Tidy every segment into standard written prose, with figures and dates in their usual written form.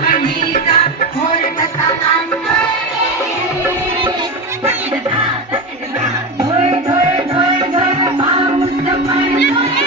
मणीचा मोर कसा नाचतोय धोय धोय धोय धोय पाऊस पडतोय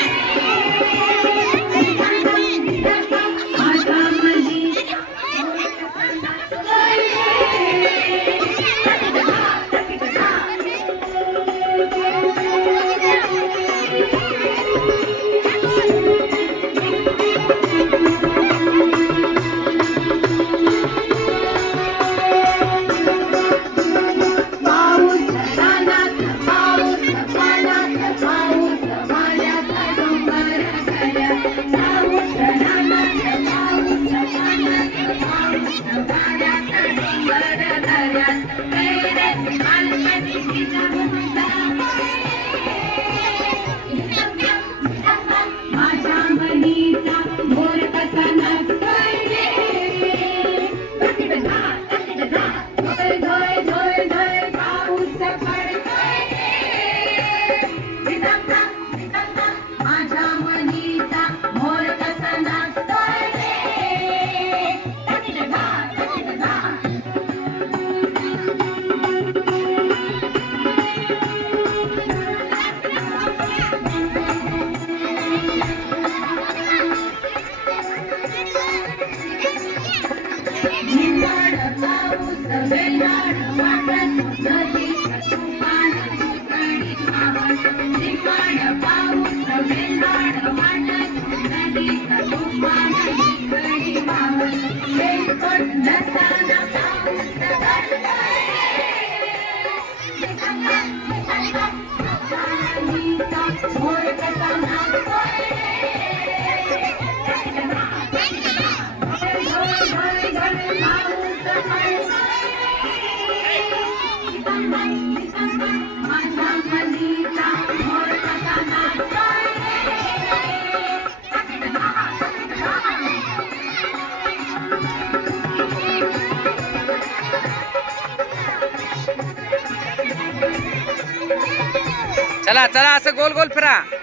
माझ्या मणीचा मोर कसा नाचतोय माझ्या मणीचा मोर कसा नाचतोय धोय धोय धोय धोय पाऊस पडतोय माझ्या मणीचा मोर कसा नाचतोय चला चला असं गोल गोल फिरा.